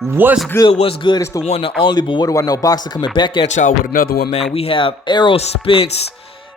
What's good? What's good? It's the one and only, but what do I know? Boxer coming back at y'all with another one, man. We have Errol Spence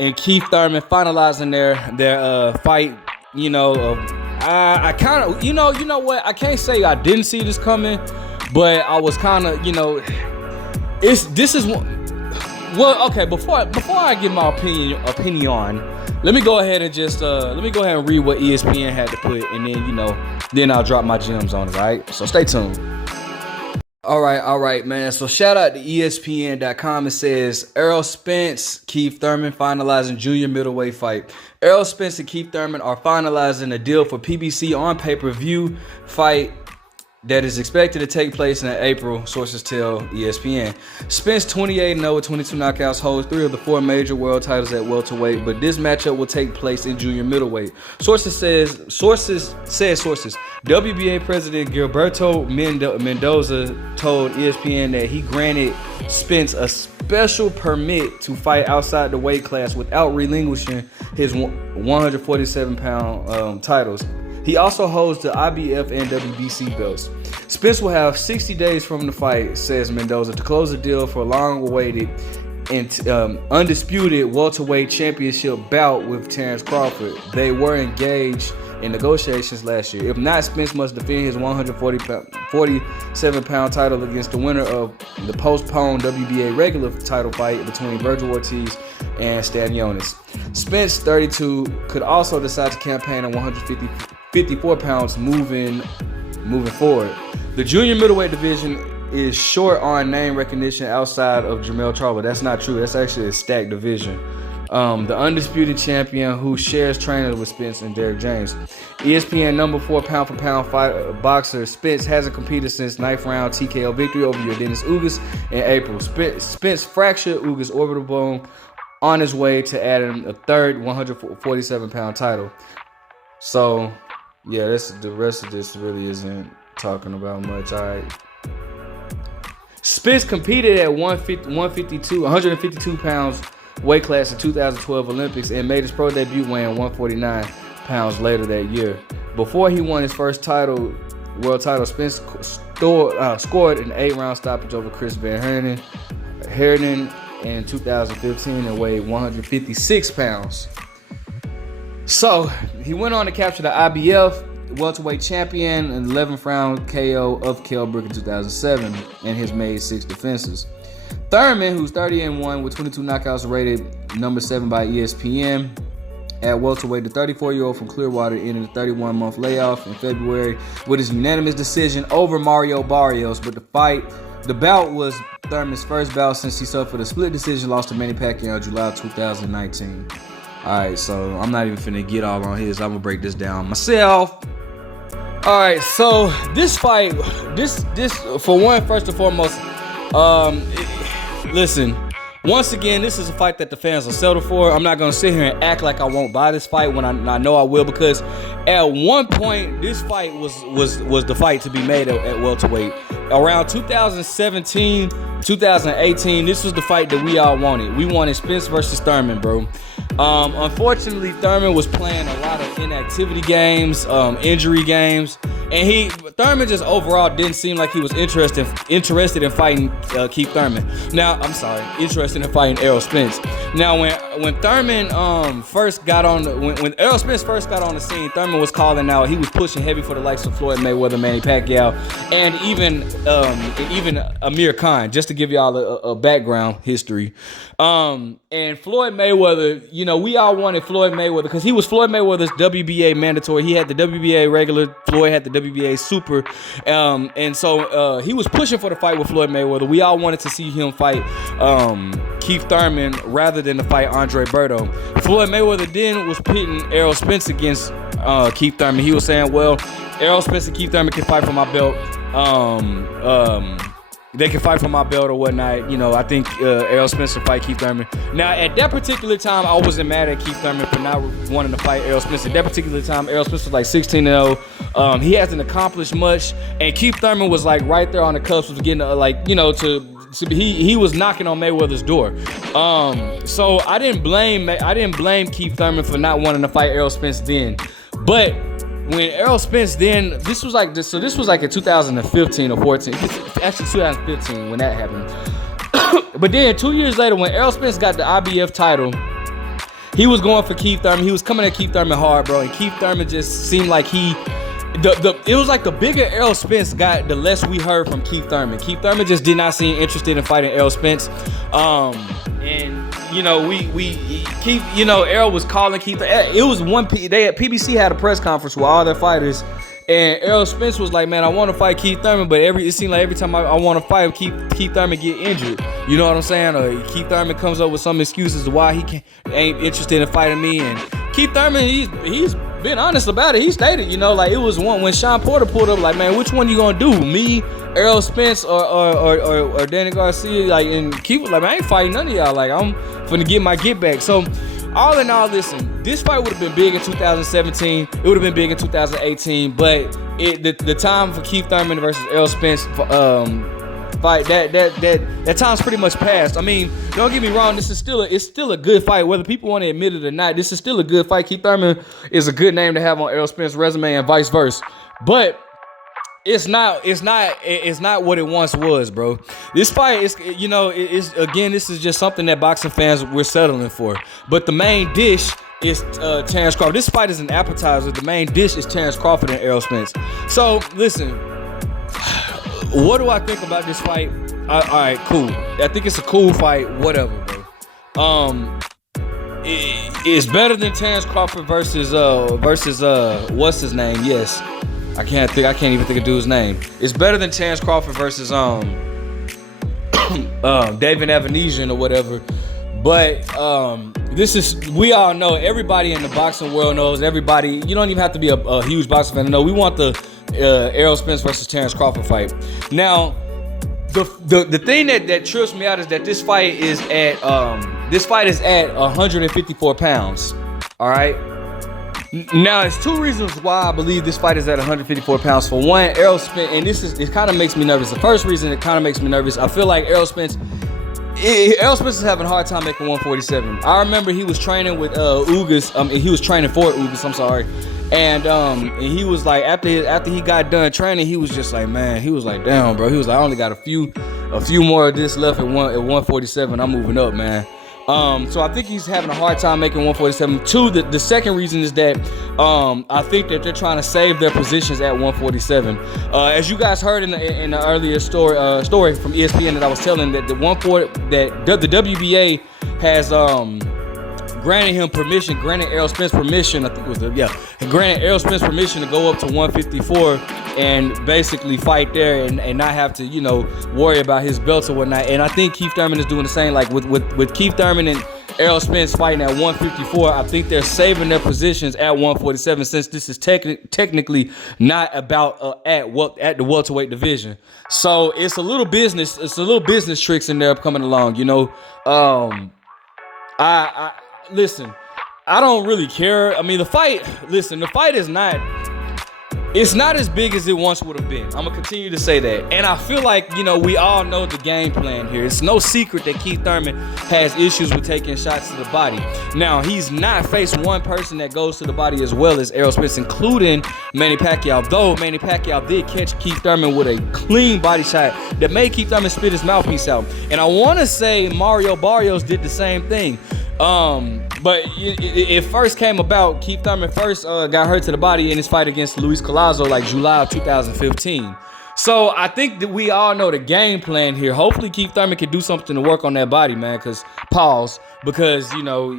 and Keith Thurman finalizing their fight. I kind of, you know what? I can't say I didn't see this coming, but I was kind of, this is one. Well, okay. Before I give my opinion on, let me go ahead and read what ESPN had to put, and then I'll drop my gems on it. All right. So stay tuned. All right, man. So shout out to ESPN.com. It says Errol Spence, Keith Thurman finalizing junior middleweight fight. Errol Spence and Keith Thurman are finalizing a deal for PBC on pay-per-view fight that is expected to take place in April, sources tell ESPN. Spence, 28-0 with 22 knockouts, holds 3 of the 4 major world titles at welterweight, but this matchup will take place in junior middleweight. Sources. WBA President Gilberto Mendoza told ESPN that he granted Spence a special permit to fight outside the weight class without relinquishing his 147-pound titles. He also holds the IBF and WBC belts. Spence will have 60 days from the fight, says Mendoza, to close the deal for a long-awaited and undisputed welterweight championship bout with Terrence Crawford. They were engaged in negotiations last year. If not, Spence must defend his 147-pound title against the winner of the postponed WBA regular title fight between Virgil Ortiz and Stanionis. Spence, 32, could also decide to campaign at 154 pounds moving forward. The junior middleweight division is short on name recognition outside of Jermell Charlo. That's not true. That's actually a stacked division. The undisputed champion who shares trainers with Spence and Derrick James. ESPN number 4 pound-for-pound boxer Spence hasn't competed since 9th round TKO victory over Yordenis Ugas in April. Spence fractured Ugas' orbital bone on his way to adding a third 147-pound title. So, yeah, the rest of this really isn't talking about much. All right. Spence competed at 152 pounds weight class in 2012 Olympics and made his pro debut weighing 149 pounds later that year. Before he won his first world title, Spence scored an 8-round stoppage over Chris Van Herden in 2015 and weighed 156 pounds. So he went on to capture the IBF welterweight champion and 11th round KO of Kell Brook in 2007 and has made 6 defenses. Thurman, who's 30-1 with 22 knockouts, rated number 7 by ESPN at welterweight. The 34-year-old from Clearwater ended a 31-month layoff in February with his unanimous decision over Mario Barrios. But the bout was Thurman's first bout since he suffered a split decision loss to Manny Pacquiao in July 2019. All right, so I'm not even finna get all on his. I'm gonna break this down myself. All right, so this fight, this for one, first and foremost, listen, once again, this is a fight that the fans will settle for. I'm not going to sit here and act like I won't buy this fight when I know I will, because at one point, this fight was the fight to be made at welterweight. Around 2017, 2018, this was the fight that we all wanted. We wanted Spence versus Thurman, bro. Unfortunately, Thurman was playing a lot of inactivity games, injury games, and Thurman just overall didn't seem like he was interested in fighting Keith Thurman. Now, I'm sorry, interested in fighting Errol Spence. Now, when Thurman first got on, when Errol Spence first got on the scene, Thurman was calling out. He was pushing heavy for the likes of Floyd Mayweather, Manny Pacquiao, and even Amir Khan. Just to give y'all a background history. And Floyd Mayweather, we all wanted Floyd Mayweather because he was Floyd Mayweather's WBA mandatory. He had the WBA regular. Floyd had the WBA super. And so he was pushing for the fight with Floyd Mayweather. We all wanted to see him fight Keith Thurman rather than to fight Andre Berto. Floyd Mayweather then was pitting Errol Spence against Keith Thurman. He was saying, well, Errol Spence and Keith Thurman can fight for my belt. They can fight for my belt or whatnot. I think Errol Spence will fight Keith Thurman. Now, at that particular time, I wasn't mad at Keith Thurman for not wanting to fight Errol Spence. At that particular time, Errol Spence was like 16-0. He hasn't accomplished much, and Keith Thurman was like right there on the cusp of getting he was knocking on Mayweather's door. So I didn't blame Keith Thurman for not wanting to fight Errol Spence then, but when Errol Spence then, this was like in 2015 or 14. Actually 2015 when that happened. But then 2 years later, when Errol Spence got the IBF title, he was going for Keith Thurman. He was coming at Keith Thurman hard, bro. And Keith Thurman just seemed like it was like the bigger Errol Spence got, the less we heard from Keith Thurman. Keith Thurman just did not seem interested in fighting Errol Spence. And you know, Keith, you know, Errol was calling Keith. It was PBC had a press conference with all their fighters, and Errol Spence was like, man, I want to fight Keith Thurman, but it seemed like every time I want to fight Keith Thurman get injured. You know what I'm saying? Or Keith Thurman comes up with some excuses to why he ain't interested in fighting me. And Keith Thurman, he's been honest about it. He stated, you know, like it was one when Sean Porter pulled up, like, man, which one you gonna do? Me, Errol Spence, or Danny Garcia? Like, and Keith was like, man, I ain't fighting none of y'all. Like, I'm finna get my get back. So, all in all, listen, this fight would have been big in 2017. It would have been big in 2018. But the time for Keith Thurman versus Errol Spence fight, that time's pretty much passed. I mean, don't get me wrong, it's still a good fight, whether people want to admit it or not. This is still a good fight. Keith Thurman is a good name to have on Errol Spence's resume and vice versa. But it's not what it once was, bro. This fight is, you know, again, this is just something that boxing fans we're settling for. But the main dish is Terrence Crawford. This fight is an appetizer. The main dish is Terrence Crawford and Errol Spence. So listen, what do I think about this fight? All right, cool. I think it's a cool fight. Whatever, bro. It's better than Terrence Crawford versus what's his name? Yes, I can't even think of dude's name. It's better than Terrence Crawford versus David Avanesian or whatever. But we all know, everybody in the boxing world knows, everybody, you don't even have to be a huge boxing fan to know, we want the Errol Spence versus Terrence Crawford fight. Now, the thing that trips me out is that this fight is at 154 pounds. All right. Now, there's two reasons why I believe this fight is at 154 pounds. For one, Errol Spence, and it kind of makes me nervous. The first reason it kind of makes me nervous, I feel like Errol Spence is having a hard time making 147. I remember he was training with Ugas. He was training for Ugas. I'm sorry. And he was like, after he got done training, he was just like, man, he was like, damn, bro. He was like, I only got a few more of this left at 147. I'm moving up, man. So I think he's having a hard time making 147. Two, the second reason is that I think that they're trying to save their positions at 147. As you guys heard in the earlier story from ESPN that I was telling, that the WBA has granted Errol Spence permission. I think it was granted Errol Spence permission to go up to 154 and basically fight there and not have to, you know, worry about his belts or whatnot. And I think Keith Thurman is doing the same. Like with Keith Thurman and Errol Spence fighting at 154, I think they're saving their positions at 147, since this is technically not about at the welterweight division. So it's a little business tricks in there coming along, you know. Listen, I don't really care. I mean, the fight is not as big as it once would have been. I'm gonna continue to say that. And I feel like, you know, we all know the game plan here. It's no secret that Keith Thurman has issues with taking shots to the body. Now, he's not faced one person that goes to the body as well as Errol Spence, including Manny Pacquiao. Though Manny Pacquiao did catch Keith Thurman with a clean body shot that made Keith Thurman spit his mouthpiece out. And I want to say Mario Barrios did the same thing. But it first came about, Keith Thurman first got hurt to the body in his fight against Luis Collazo, like July of 2015. So I think that we all know the game plan here. Hopefully Keith Thurman can do something to work on that body, man, because you know,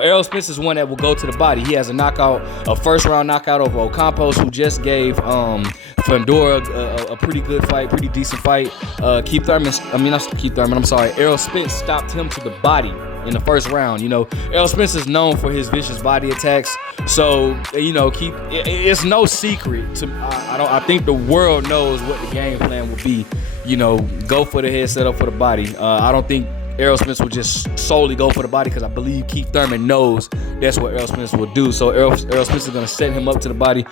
Errol Spence is one that will go to the body. He has a first round knockout over Ocampos, who just gave Fandora a pretty good fight, pretty decent fight. Errol Spence stopped him to the body in the first round. You know, Errol Spence is known for his vicious body attacks. So, you know, it's no secret to I think the world knows what the game plan will be. You know, go for the head, set up for the body. I don't think Errol Spence will just solely go for the body, because I believe Keith Thurman knows that's what Errol Spence will do. So Errol Spence is going to set him up to the body.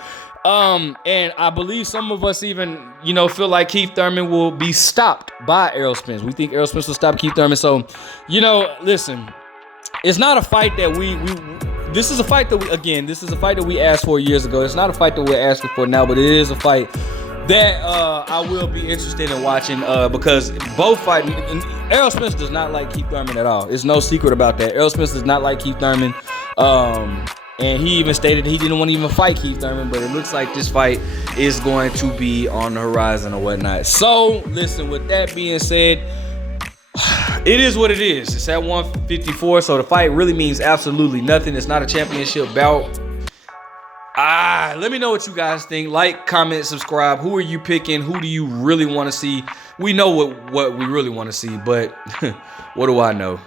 And I believe some of us even, you know, feel like Keith Thurman will be stopped by Errol Spence. We think Errol Spence will stop Keith Thurman. So, you know, listen, it's not a fight that this is a fight that we asked for years ago. It's not a fight that we're asking for now, but it is a fight that I will be interested in watching because both fight. Errol Spence does not like Keith Thurman at all. It's no secret about that. Errol Spence does not like Keith Thurman. And he even stated he didn't want to even fight Keith Thurman, but it looks like this fight is going to be on the horizon or whatnot. So, listen, with that being said, it is what it is. It's at 154, so the fight really means absolutely nothing. It's not a championship bout. Let me know what you guys think. Like, comment, subscribe. Who are you picking? Who do you really want to see? We know what we really want to see, but what do I know?